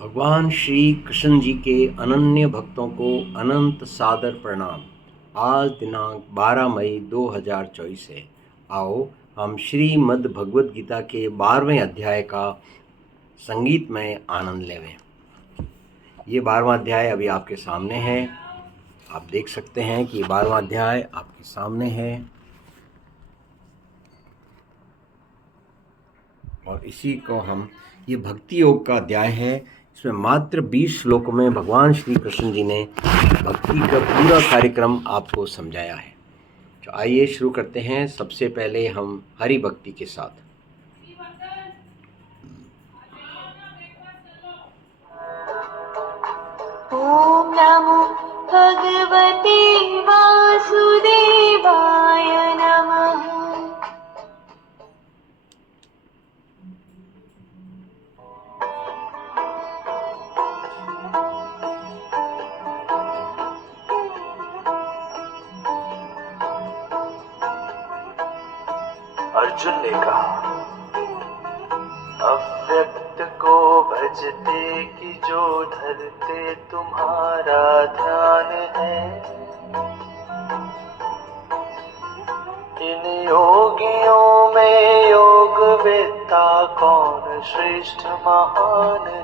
भगवान श्री कृष्ण जी के अनन्य भक्तों को अनंत सादर प्रणाम। आज दिनांक 12 मई 2024 है। आओ हम श्रीमद् भगवद गीता के 12वें अध्याय का संगीतमय आनंद लेवें। ये 12वां अध्याय अभी आपके सामने है। आप देख सकते हैं कि 12वां अध्याय आपके सामने है और इसी को हम ये भक्ति योग का अध्याय है। इसमें मात्र 20 श्लोकों में भगवान श्री कृष्ण जी ने भक्ति का पूरा कार्यक्रम आपको समझाया है। तो आइए शुरू करते हैं। सबसे पहले हम हरि भक्ति के साथ। ओम नमो भगवते वासुदेवाय नमः। अर्जुन ने कहा, अव्यक्त को भजते कि जो धरते तुम्हारा ध्यान है। इन योगियों में योग वेत्ता कौन श्रेष्ठ महान है।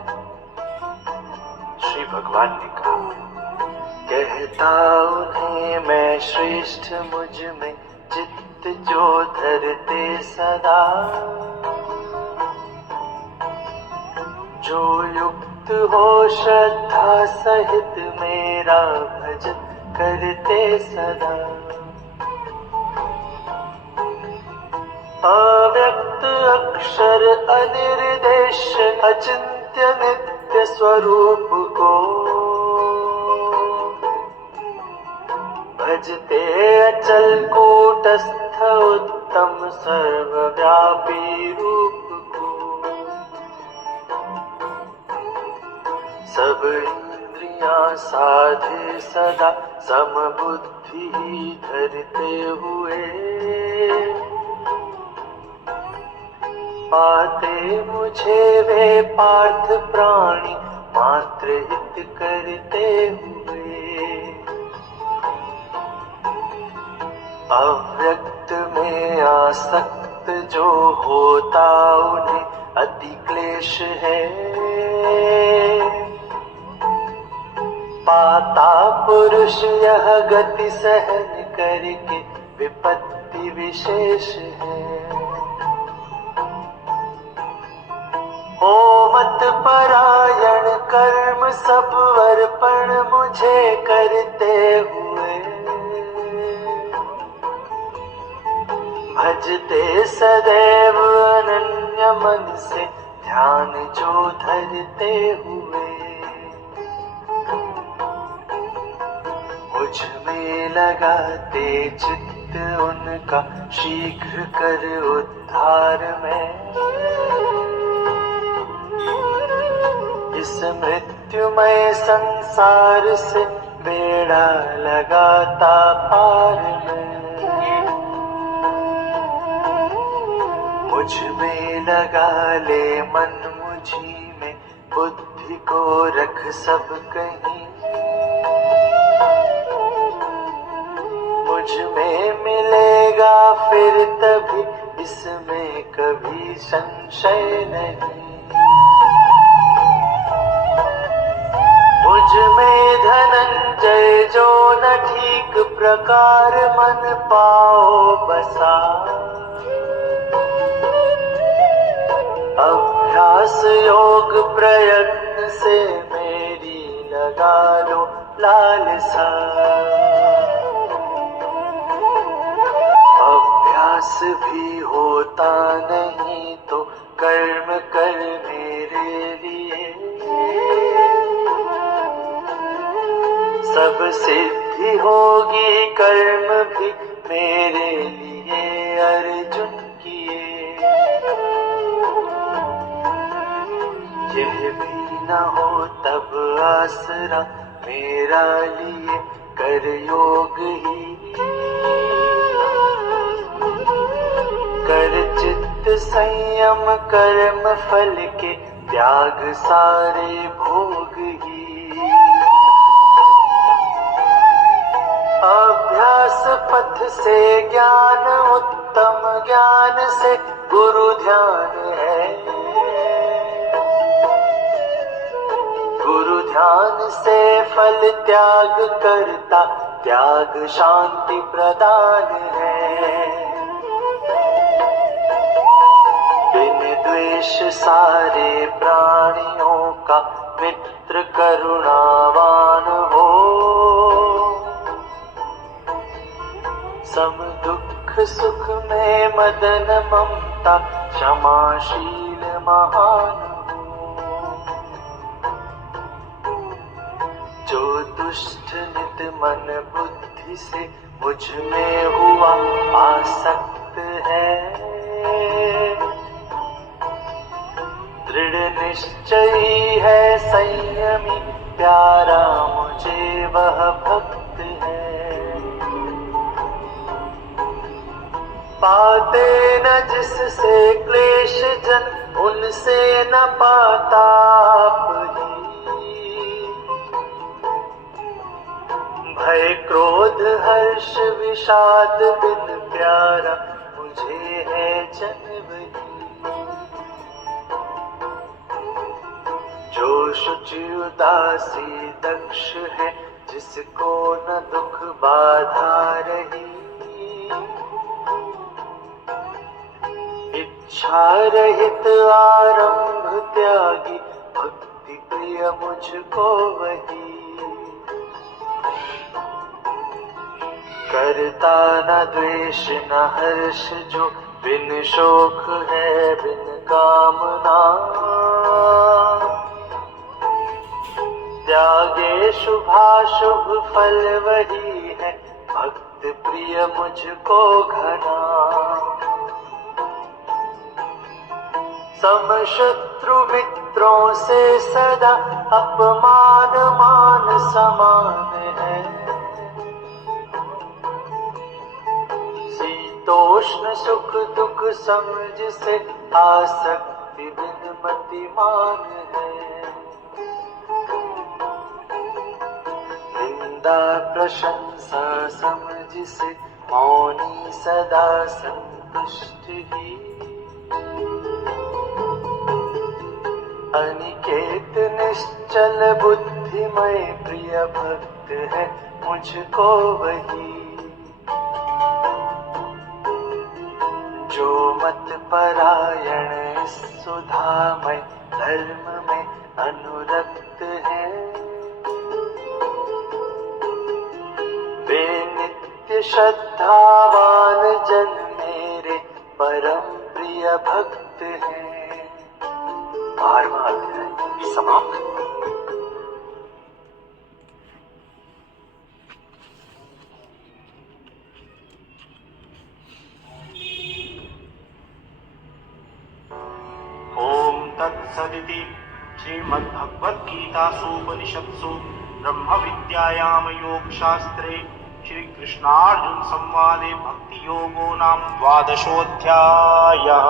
श्री भगवान ने कहा, कहता उन्हें मैं श्रेष्ठ मुझ में चित्त जो धरते सदा। जो युक्त हो श्रद्धा सहित मेरा भजन करते सदा। अव्यक्त अक्षर अनिर्देश अचिंत्य नित्य स्वरूप को भजते अचल कूटस्थ उत्तम सर्वव्यापी रूप को। सब इंद्रियां साधे सदा समबुद्धि ही धरते हुए। पाते मुझे वे पार्थ प्राणी मात्र हित करते हुए। अव्यक्त में आसक्त जो होता उन्हें अति क्लेश है। पाता पुरुष यह गति सहन करके विपत्ति विशेष है। हो मत परायण कर्म सब अर्पण मुझे करते हुए। भजते सदैव अनन्य मन से ध्यान जो धरते हुए। मुझ में लगाते चित्त उनका शीघ्र कर उद्धार में। इस मृत्युमय संसार से बेड़ा लगाता पार में। मुझ में लगा ले मन मुझी में बुद्धि को रख सब कहीं। मुझ में मिलेगा फिर तभी इसमें कभी संशय नहीं। मुझ में धनंजय जो न ठीक प्रकार मन पाओ बसा। अभ्यास योग प्रयत्न से मेरी लगा लो लालसा। अभ्यास भी होता नहीं तो कर्म कर मेरे लिए। सब सिद्धि होगी कर्म भी मेरे लिए अर्जुन किए। यह भी न हो तब आसरा मेरा लिए कर योग ही। कर चित्त संयम कर्म फल के त्याग सारे भोग ही। अभ्यास पथ से ज्ञान उत्तम ज्ञान से गुरु ध्यान है। गुरु ध्यान से फल त्याग करता त्याग शांति प्रदान है। बिन द्वेष सारे प्राणियों का मित्र करुणावान हो। सम दुख सुख में मदन ममता क्षमाशील महान हो। जो दुष्ट नित मन बुद्धि से मुझ में हुआ आसक्त है। दृढ़ निश्चयी है संयमी प्यारा मुझे वह भक्त है। पाते न जिससे क्लेश जन उनसे न पाताप ही। भय क्रोध हर्ष विषाद बिन प्यारा मुझे है जन वही। जो शुचि उदासी दक्ष है जिसको न दुख बाधा रही। इच्छा रहित आरंभ त्यागी भक्ति प्रिय मुझको वही। करता न द्वेष न हर्ष जो बिन शोक है बिन कामना। त्यागे शुभाशुभ फल वही है भक्त प्रिय मुझको घना। समशत्रु मित्रों से सदा अपमान मान समान है। शीतोष्ण सुख दुख समझ से आसक्ति बिन मतिमान है। निंदा प्रशंसा समझ से मौनी सदा संतुष्ट ही। अनिकेत निश्चल बुद्धिमय प्रिय भक्त है मुझको वही। जो मत परायण इस सुधामय धर्म में अनुरक्त है। वे नित्य श्रद्धावान जन मेरे परम प्रिय भक्त हैं। 12वां अध्याय समाप्त। ओम तत्सदिति श्रीमद्भगवद्गीतासूपनिषत्सु ब्रह्म विद्यायाम योग शास्त्रे श्री कृष्णार्जुन संवादे भक्ति योगो नाम 12वां अध्यायः।